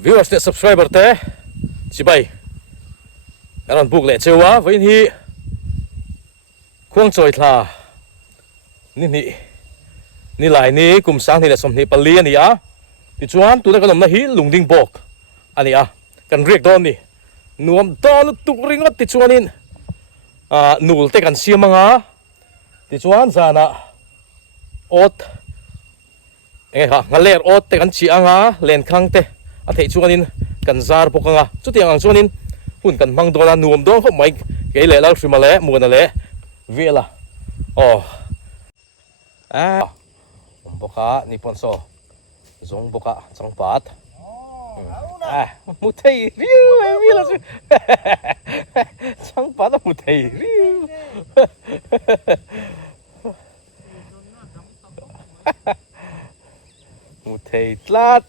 viewers te subscriber te chi bai aron buk le chewa vein hi khuang choi thla ni ni lai ni kum sang ni le som ni pali ani a ti chuan tu da kalom na hi lungding bok ani a kan riek don ni nuam don tu ringot ti chuanin nul te kan siamanga ti chuan zana ot enge ha ngaler ot te kan chi anga len khang te a thei chuanin kan zar pokang chu tiang ang chuanin hun kan mang dona nuam don kho mai ke le lar shima le mu na le vela boka ni ponso zong boka chang pat mu thei riu vela chu chang pat mu thei riu mu thei tlat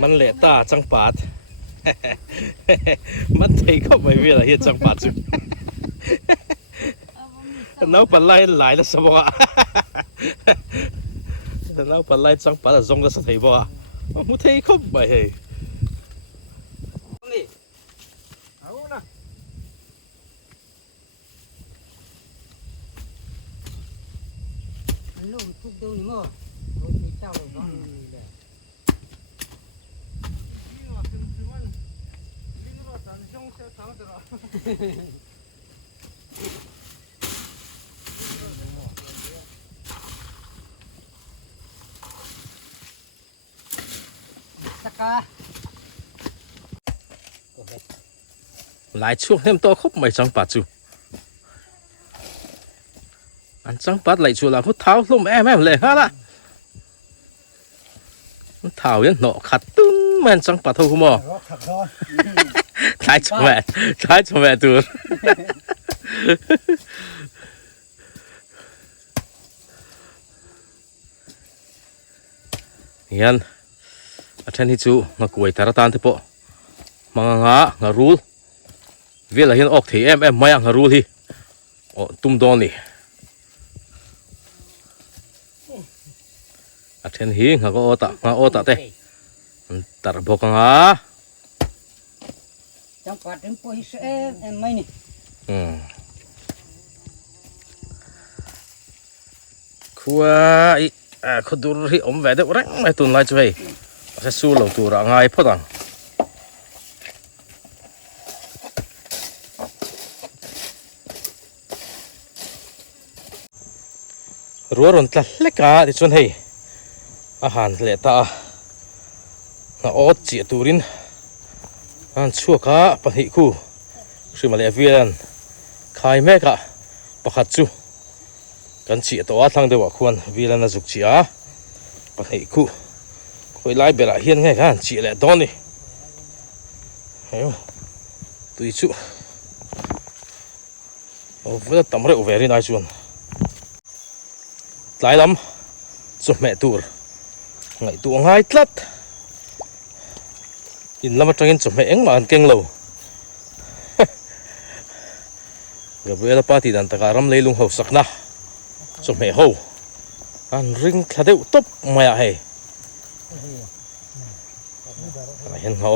มันเละตาจังปาด มันเทก็ไม่มีอะไรเฮ็ดจังปาดจุน้าปลาไหลหลายแล้วสบะน้าปลาไหลจังปาดจงแล้วสะเทบ่มุเทก็ไม่เฮ้นี่เอานะลูกทุกดูนี่มั้งลูกที่เจ้าเลยก็สักกะหลายช่วงเต็มตัวครบไม่จังปาดจูอันจังปาดไหลจูละพุทธเท้าลุ่มแม่เลยฮะล่ะเท้ายันหนอขัดตึ้งแม่นจังปาดเท่าคุณหมอใช้ชมแม่ตัวยันอาจารย์ที่จูงากวยตาตานที่ปะมังงางารูลเวลาเห็นออกที่ไม่งารูลที่ตุ้มโดนนี่อาจารย์ฮีงาก็โอตาเต้ตาบกงาจังปัดถึงปุยเอ็มไม่นี่คัวเขาดูที่อมแหวนเด็กแรงไม่ตุนไรช่วยจะสู้เหล่าตัวร่างไงพ่อตังรัวรนตะเล็กๆที่ชวนให้อาหารเละตาโอ๊ตเจียตูรินอันชั่วข้าปนิคู่ชื่อมาเลเวียนขายแม่กะประคัดจูกันเจียตัวทางเดียวควรเวลาน่าจุกเจียปนิคู่คอยไล่เบลาเฮียนไงกันเจียแหละตอนนี้เฮ้ยตุยจูโอ้เวลาตั้มเรื่องเวรีน่าชวนหลายลำจุดแม่ตัวไงตัวง่ายตลัดอินลำมาจังอินจุดแม่เอ็งมาอันเก่งเลยกับเวลาปาร์ตี้ดันตะการำเลยลุงเขาสักนะจุดแม่เขาอันริงคาเดวตบมาอย่าให้เห็นเขา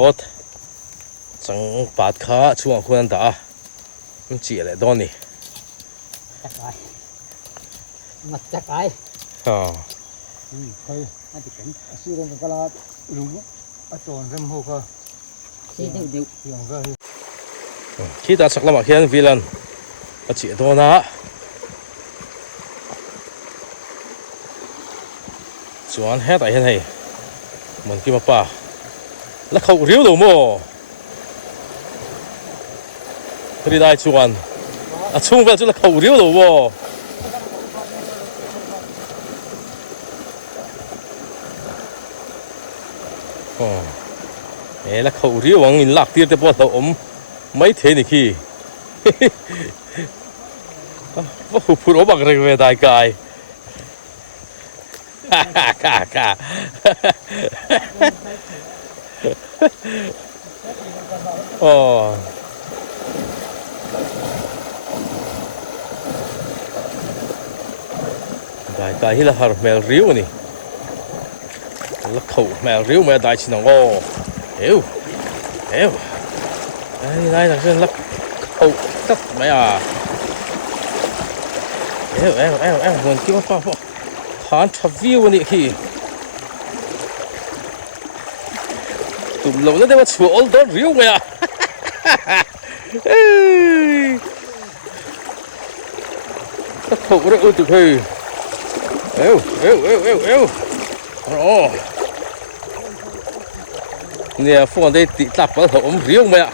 จังปาดขาช่วงคนนั้นตามันเจี๋ยเลยตอนนี้จักไก่มาจักไก่เคยอันที่เป็นซื้อลงกระลาลุงอันโจรเริ่มหัวก็ที่เดียวเสียงก็คิดแต่สักละมาเขียนวิลันอาเจี๋ยตัวน่ะชวนแห่แต่เห็นให้เหมือนกินมาป่าแล้วเขาเรียวหรือมั้งพอดีได้ชวนช่วงเวลาจุดเขาเรียวหรือมั้ง Ồ, thế là khẩu riêu bằng nghìn lạc tiết để bỏ tàu ống mấy thế này khi Vad hur då bara det där guy. Åh. Đại guy hila har mel riu ni. Là khẩu mel riu mel đại chỉ nó ô. Hiểu. Hiểu. Đây là cái lắc khẩu tất mày à. Mình kêu apa hắn thập view này khi tụm lâu nó đem chuột all đó riu mày à các cậu đó ơi tụi hơi ồ nè phong đây tị tập vào hổm riu mày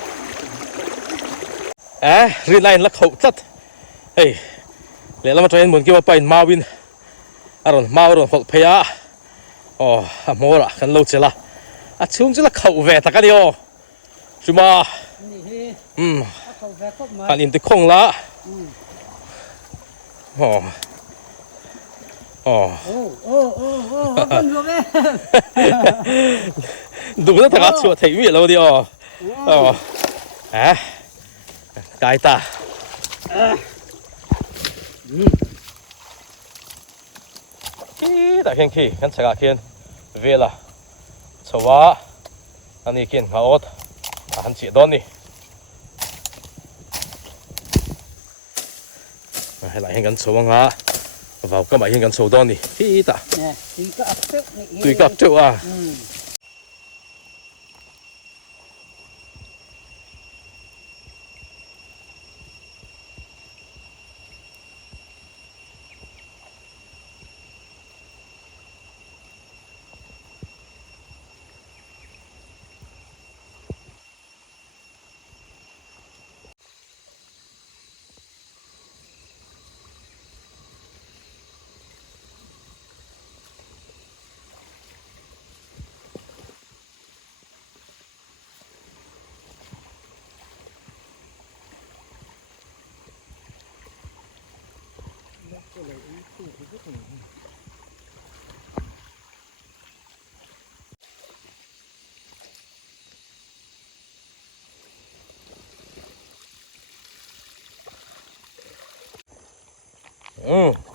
à riêng này là khẩu chất hey lẽ lắm cho muốn kêu apa in mawin aron mawron hol phaya oh amora kan lo chela a chung chela khẩu ve ta ka dio chuma kan in te khong la oh con vừa về đúng là ta chua thấy mi lo dio à cái ta đại hiền khi kan chaka khian vela chawa ani kin ngaot han chi don ni hay lại hiền kan chawa nga vào cái bài hiền kan chaw don ni hi ta nè tùy cấp trước à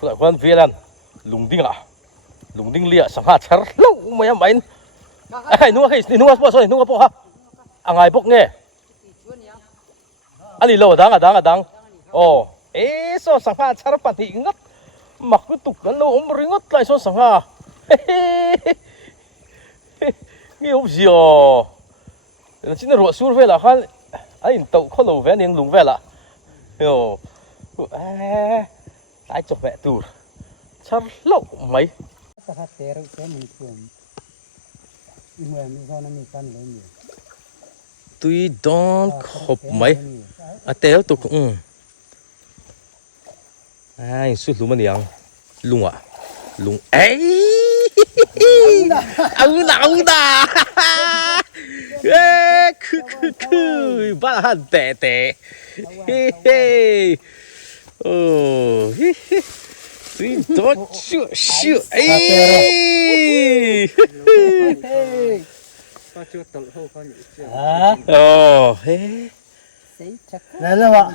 lại quan viên lan lùng đinh lìa sang hạ char lâu mày em mày ai nuông po ha anh ai bốc nghe anh đi lâu đắng oh so sang hạ char phát thị ngất mặc cái tục nó lâu ông ngất lại so sang hạ nghe không gì à chính là ruột sur về là khăn anh tàu khó lâu về nên lùng về là hiểu ai chụp vẽ tù char lâu mấy ta phát tế rồi sẽ mình thường người mình do nó mình căn lấy nhiều tuy đón khop mấy à téo tụ cũng ai suốt lúa mình yang lung à lung ấy ông da cứ ba hàn tè oh tuy đón chưa ấy oh lại là vợ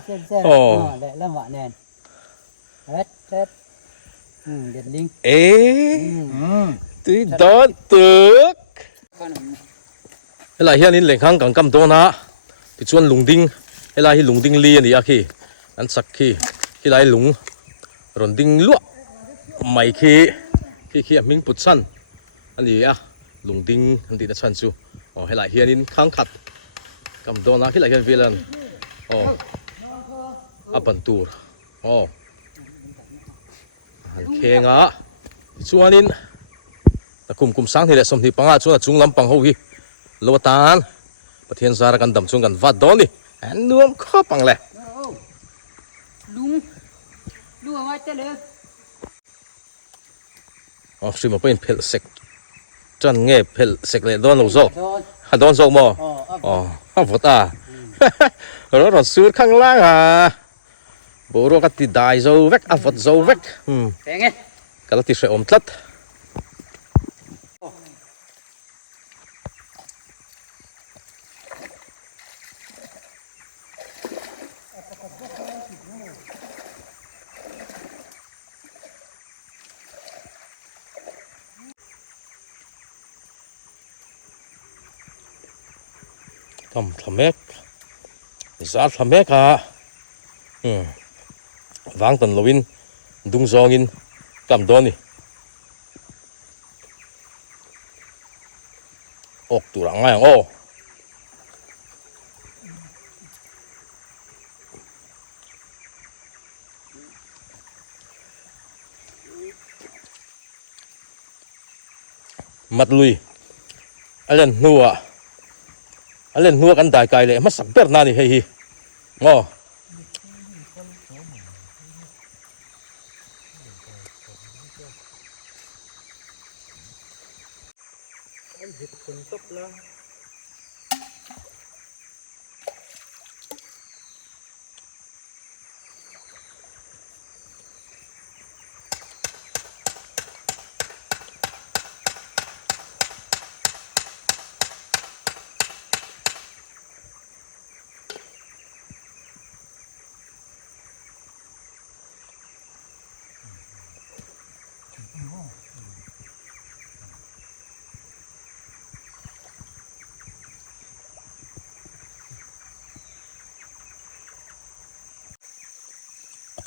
lại là vợ nè hết điện linh tuy đón được cái này hiện nay lệnh khang càng cầm to na thì chuan lùng đinh cái này lùng đinh liền đi à khi anh sắc khi lại lùng rồi đinh lúa mày khi mình bút săn anh đi à lùng đinh anh đi đã săn chú hay lại hiện nay khang khát cầm to na cái lại hiện về lần apan tour anh khen á chuan in kum sang thì lại xong thì bằng à chuan chung lắm bằng hậu hi lâu tan bát thiên gia raกันđầm chungกันvắt đó đi anh nuông khó bằng lẹ lung ở ngoài tên đấy xin một bên phèn sek จันเงียบเพลเสกเลยโดนหนูโซ โดน โดนโซมอ อ๋อ อ๋อข้าวฝตารถสูดข้างล่างอ่ะบัวก็ติดได้โซเวกอัลฟอดโซเวกเป็นไง ก็ติดเสอมทัดทำเมกซาทำเมกอ่ะวางตันลวินดุงซองอินกำโดนนี่ออกตัวหลังไงโอ้มัดลุยอะไรนัวอะไรนัวกันได้ไกลเลยมาสักเปิดนานี่เฮ้ยอ๋อ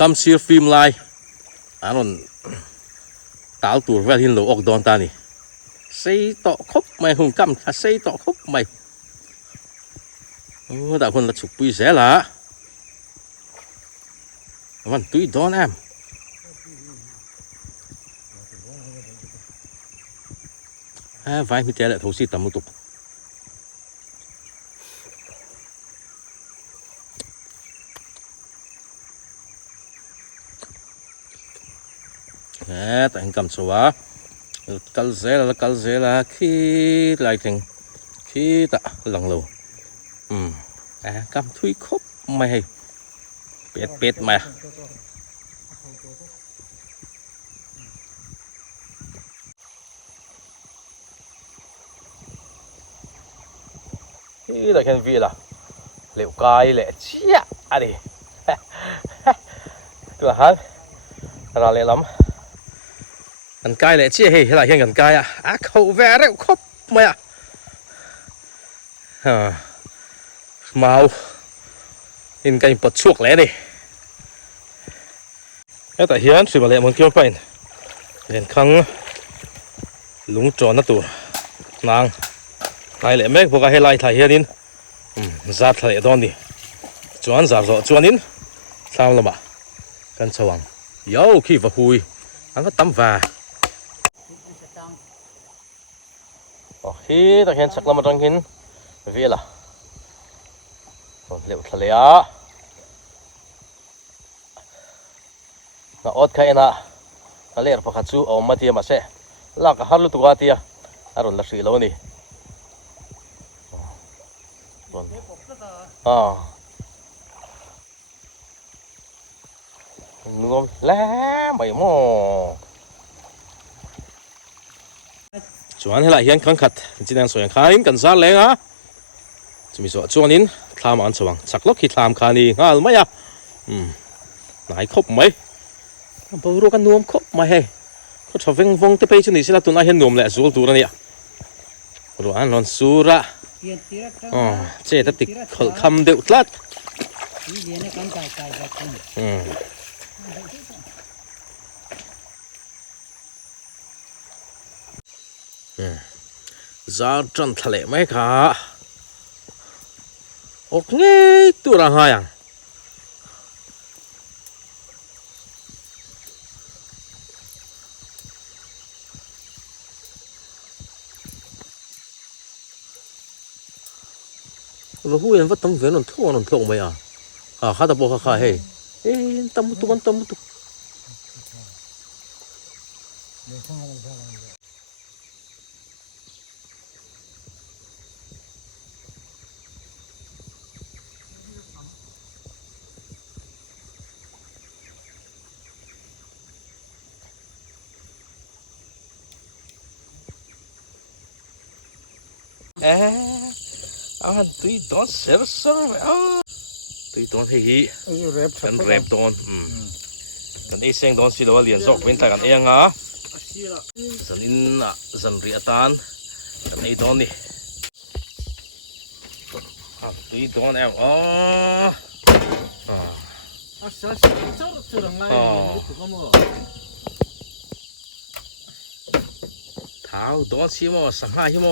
คำเสียฟิล์มลายอันนั้นตาตัวเวลหินโลออกดอนตานี่ใส่ต่อคบไม่หุ่นกำใส่ต่อคบไม่แต่คนละสุกปุยเสียละวันตุยดอนแอมไฟมีแต่ละทุกสิ่งตามมุตุกแต่งกำสวะกัลเซล่าขี้ไล่ถึงขี้ตะหลังโลกำทุยคบไม่ให้เป็ดมาแต่แค่วีล่ะเหลวกายแหละเชี่ยอะไรตัวหันเราเลยล้ำกันไกลเลยเชี่ยเฮ้ยอะไรเห็นกันไกลอ่ะเขาแวร์เร็วครบไหมอ่ะเมาเห็นกันปวดช่วงเลยดิแต่เฮียนสิบอะไรมันเกี่ยวไปเห็นครั้งลุงจอนนะตัวนางไล่เลยแม่พวกให้ไล่ถ่ายเฮียนินจัดถ่ายตอนนี้จวนจัดจวนนินทำแล้วบ่กันสว่างยาวขี้ฟ้าหุยอันก็ตั้มฟ้าโอ้ฮีตะเห็นสักลำมันต้องเห็นเวียล่ะเร็วทะเลอ่ะน่าอดใครน่ะทะเลร์พักจูเอามาเทียมาเสะลากฮัลลุตุกาเทียอรุณละสีแล้วนี่นวมแล้วไม่หมอจวนให้ละเฮียนขังขัดจีนังสวยข้าอินกันซาเลยอ่ะจะมีส่วนจวนอินทำอันสว่างสักล็อกที่ทำคานีงาหรือไม่อ่ะไหนครบไหมบรู้กันนวมครบไหมเฮ้เขาชอบวิ่งวงเตะไปจนนี่สิละตัวน่าเห็นนวมแหละสูงตัวนี่อ่ะรู้อันนอนสูระเจ๊ตัดติดคำเดือดลัดจะจันทะเลไหมคะโอเคตัวละห้าอย่างเราพูดว่าตั้มเวนนทั่วนนทั่วไหมอ่ะข้าตะโบข้าเฮ้ตั้มมุตุกันตั้มมุตุ anh tùy đón sờ sờ tùy đón thì ไอ้เร็บ กันเร็บđónกันไอ้เสียงđónสิเราเรียนจบเป็นทางกันเองอ่ะสันอินอ่ะสันเรียตันกันไอ้đónนี่ตุยđónเองอ๋อเท้าđónชิโมสังหารชิโม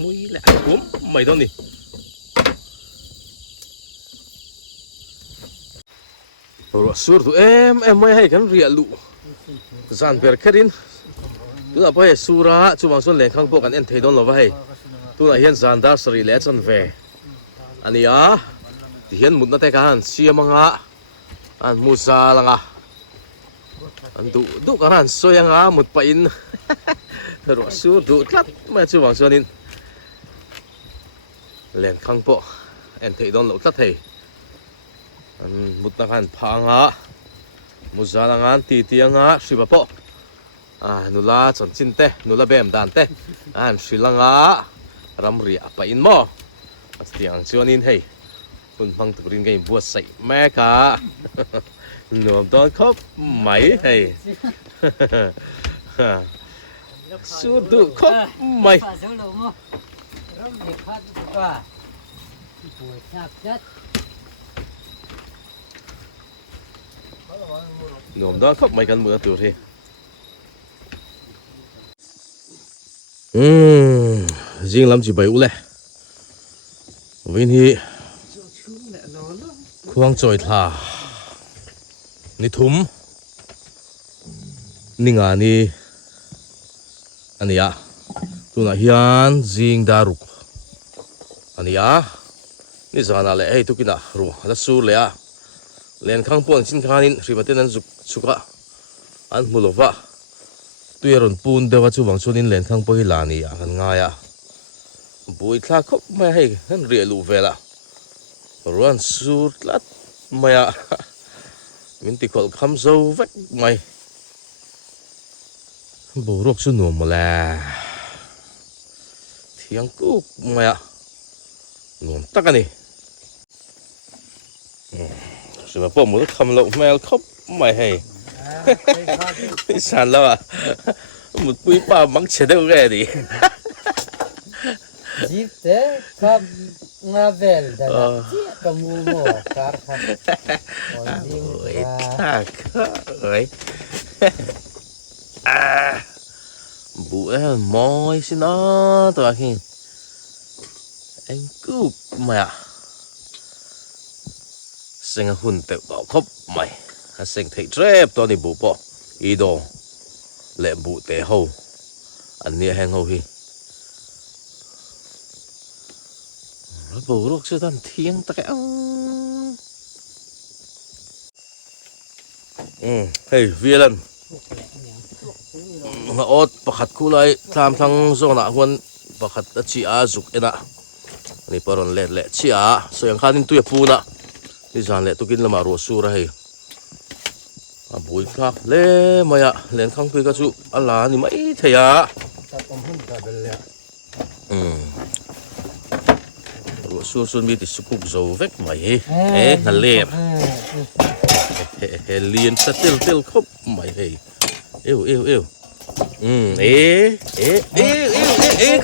มุ้ยแหละผมไม่โดนนี่รัวสุดตัวไม่ให้กันเรียลูจานเปิดแค่ดินตัวไปสุราจู่บางส่วนแหล่งข้างพวกกันเอ็นเทดอนเราไปตัวไหนเห็นจานดาสรีเล่จันเวอันนี้ที่เห็นมุดนั่นแต่กันเสียมังอันมุซาลังอันดูกันสวยงามมุดไปอินรัวสุดดูทัดไม่จู่บางส่วนนี้แหล่งข้างพวกเอ็นเทดอนเราทัดเฮมุดนักหันพังมุซาลังอันตีเตียงสิบปะนุลาจนจินเตนุลาเบมดานเตสิลังรำเรียไปอินโมเตียงชวนอินเฮคุณฟังตุรินกันบัวใส่แม่กาหนุ่มตอนคบไหมเฮสุดคบไหมหนุ่มตอนคบไหมกันเมื่อตัวทีจริงลำจีไปอุเลยวันนี้ควงจอยท่านี่ทุ่มนี่งานนี้อันนี้ตัวน่ะเฮียนจริงดารุกอันนี้นี่จะนั่นแหละไอ้ทุกิน่ะรู้แล้วสู้เลยเล่นข้างปวนสินค้านี้ริบเต้นนั้นสุกอันมุลวะตัวรอนปูนเดี๋ยวจู่บางส่วนนี้เล่นข้างปวนลานี่กันง่ายบุยทลาคบไม่ให้นั่นเรียลูเวล่ร้อนสุดลัดไม่มินติคอลคำโซ่เวกไม่บุรุษสุนัวมาแล้วเที่ยงกุกไม่หนุ่มตักกันนี่สมัยพ่อมุดคำเราแมวคบไม่ให้ฉันแล้วมุดปุยป้ามังเฉดเอาแก่ดิจิบเต้กับงาเบลดากับมูโม่คาร์คันโอ้ยทักเอ้ยบุ้ยมอยสินะตัวขี้เอ็งกูไม่เสียงหุ่นเตะต่อคบไม่เสียงเทเจ็บตัวนี้บุปผอีโดเละบุเตะหูอันนี้แหงหูฮีบุรุษสุดอันเที่ยงตะแกเฮ้ยวิลันมาอดประคัดคู่เลยทำทั้งโซนอ่ะคนประคัดชีอาจุกเอ็นะนี่ปรนเละเละชีอาส่วนข้านินตุยปูนะนี่จานเละตุกินละมารัวสูระเฮบุยครับเล่มาเล่นข้างคุยกับจูอัลลานี่ไม่เทียรัวสูส่วนมีติดสกุบโจเวกไม่นั่นเล่เลียนสติลครบไม่เอว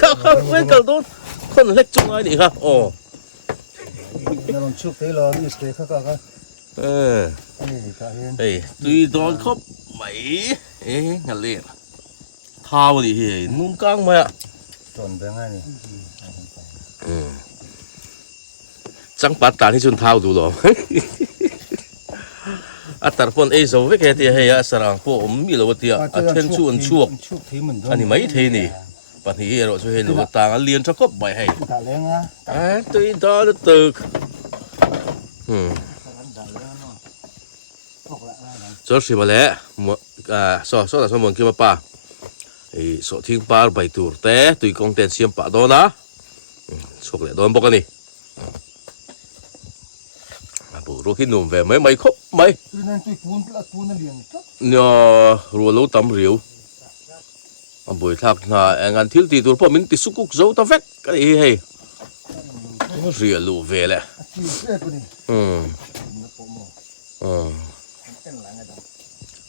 ครับเว้นกันโดนคนเล็กจุงไอ้ดิครับอ๋อเราชุบเตลอนี่สเตย์ก็นี่ก็เห็นตุยโดนครบไม่งั้นเล่นท้าวดิเฮ้นุ่งกลางมาจนเป็นไงนี่จังปัตตาที่ชุนท้าวดูหรออัตราคนโซเวกเทียเฮียสระพวกมีเราเทียเช่นชวนช่วงอันนี้ไม่เทียนี่ปัจจุบันเราช่วยเห็นเราต่างเรียนชอบก็ไม่ให้ตุยดอลตึกจอดสิมาแล้วสอแต่สมองคิดว่าป่าสอทิ้งป่าไปตัวแต่ตุยกองเต็นเสียมป่าโดนนะชกเลยโดนบอกกันนี่บุรุษที่หนุ่มแหวไม่ครบไม่นั่นตุยปูนนั่นเลี้ยงเนี่ยรัวรู้ตำเหลียว buổi thạc na ngan thil ti tur po min ti sukuk zo ta vek ka hi hei nó rìa lù về lẹ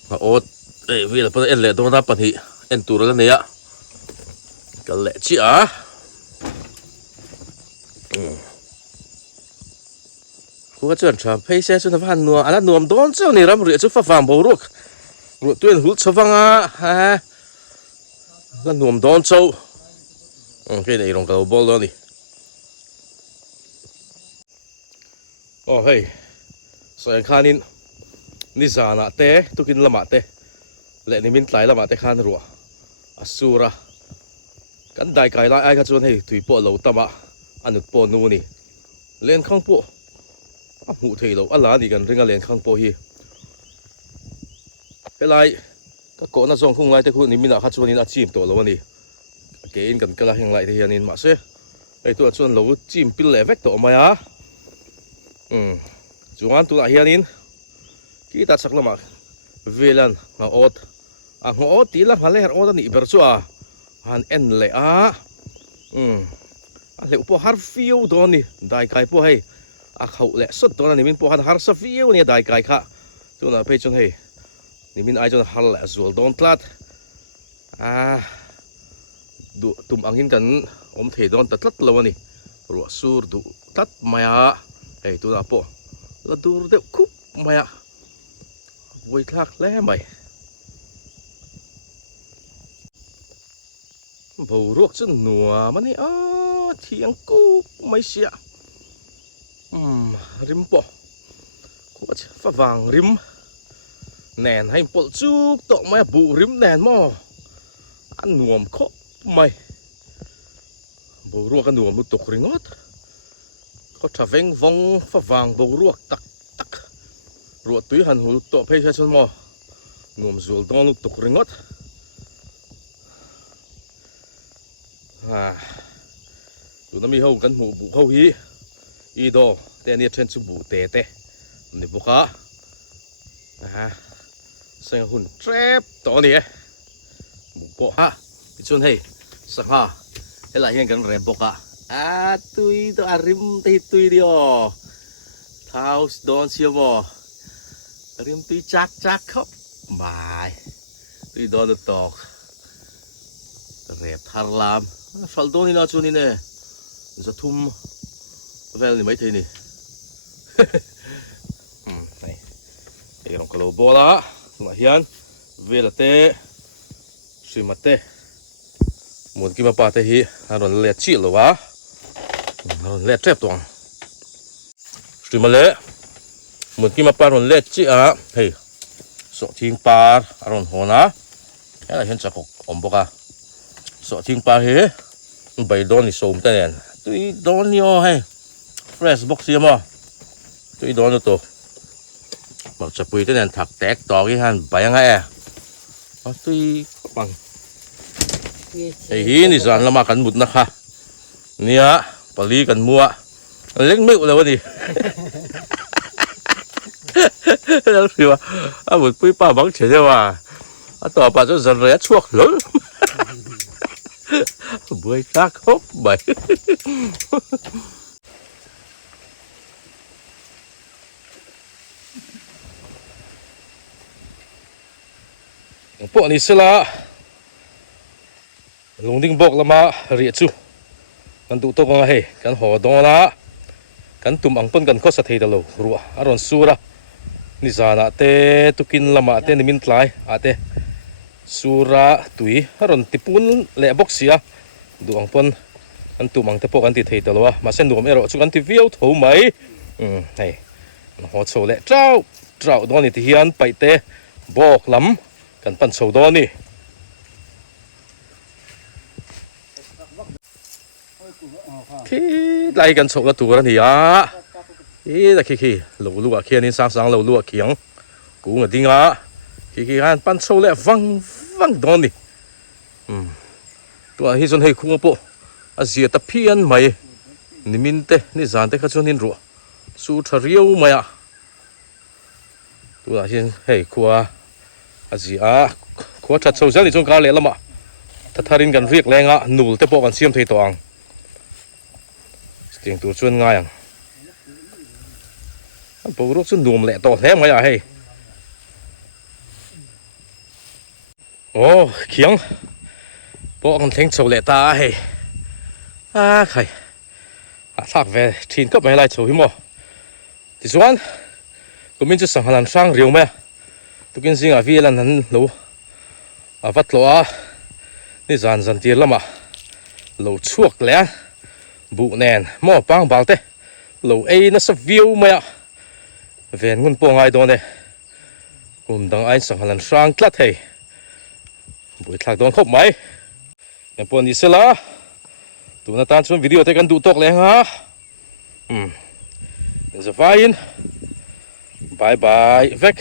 mà ốt ấy vì là phần lẹ tôi đã bận thì em tụi nó này á cái lẹ chị á cô chuyện chả phải xe cho nó van nua anh nuông đón cho này làm rìa chút phát vàng bầu ruột ruột tuyên hút cho vàng á ha là nuông đón châu cái này rong cầu bol đó đi hey so khanin ni zana te tukin lama te le ni min tlai lama te khan ru asura kan dai kai lai ai ka chon hei tui po lo tama anut po nu ni len khang po a mu thei lo ala ni kan ringa len khang po hi helai ka ko na zong khung lai te khu ni mina kha chuanin a chim to lo ni ke in kan kala heng lai te hianin ma se ei tu chuan lo chim pil le vek to maya chuan tu la hianin kita sak lama velan nga ot a ngo ti la ngale her ot ni ber chu a han en le a a le upo har fiu do ni dai kai po hei a khau le sot do ni min po han har sa fiu ni dai kai kha tu na pe chon hei ni min ai chon har la zul don tlat a du tum angin kan om the don tatlat lo ni ru sur du tat maya ei tu na po la dur de kup maya vui thác lẽ mày bầu ruột chân nùa mà nè thiêng cú mấy xịa rim po cũng phải vàng rim nền hay bộ chút tọ mày bụ rim nền mò ăn nuông khó mày bầu ruột ăn nuông một tục ringót có trả veng vong phải vàng bầu ruột tắc ruột túi hàn hụt tọ phê cho chân mò nuông rùa đón lúc tục ringót tụi nó mi hâu căn mũ bù hâu hi y đo tên nhiệt trên chú bù tè tè nè bù khá sang hùn trép tỏ nè bù bộ ha thì chôn hey sang ha thế là hiện gần rèm bọc tui to arim tui dio thao don siêu bò arim tui chắc khóc bài tui don được tọc rẹp thar lam phal don ina chun ine za thum vel ni mai thei ni này cái rong kalo bola mà hian velate suimate muốn kim pa te hi aron le chi lo wa aron le trep tong suimale muốn kim pa aron le chi hey so thing par aron hona ala hian chakok omboka so thing par hi bai don ni som ta nen tui don yo hey fresh box hi mo tui don to mặc chapui ta nen thak tek to hi han bai nga tui bằng hi ni zan lama kan mut na kha nia pali kan mua leng meu lo ni đâu rồi một quý ba bắn chết đâu tòa bà cho dần rẽ chuộc lớn bơi khác hốc bảy bộ này sẽ là lùng đinh bọc là mà rỉa chu kan tụ tông hay kan hồ đó là kan tụm ang pun kan khó sát thấy đâu rùa aron sura ni zana te tukin lama te ni min tlai ate sura tui aron tipun le boxia duang pon kan tumang te po kan ti thei talo ma sen nuam ero chu kan ti viau tho mai nei ho cho le trau do ni ti hian pai te bok lam kan pan chho do ni khi lai kan chho la tu ra ni ý là khi lẩu lụa kia nên sang lẩu lụa kiếng cú người đi ngã khi han pan sâu lại văng đó đi tụi hi dân hay không bộ gì tập phiền mày nimin te ni zan te khá cho nên rùa su thà riêu mày tụi hi hay qua gì khua chặt sâu ra thì trong cá lẽ lắm ถ้าทารินกันเรียกแรงอ่ะหนูเตปอกันเสียมเทตัวอังเสียงตัวชวนง่ายอ่ะปลุกชวนหนุ่มแหละต่อแถมไงอ่ะเฮ้โอ้เขียงปอกันเทงโฉแหละตาเฮ้ใครทักเวทีนก็ไม่ไล่โฉหิมอที่ส่วนก็มีจะสั่งหันสร้างเรียวไหมตุกินสิ่งอ่ะพี่ลันนั้นรู้วัดโลอ่ะนี่จานตีละมาโลชั่วแล้วบุแนนหม้อปังบางเต้โลน่ะสวิวไหมอ่ะเวียนเงินปองไอ้ตัวเนี่ยกุมดังไอ้สั่งหันสร้างกลัดเฮ้บุยทักโดนครบไหมเนี่ยปนดิเสละตัวนั้นตานชวนวิดีโอเทกันดูตกเลยฮะจะไฟน์บายบายเวก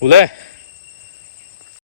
อุเล่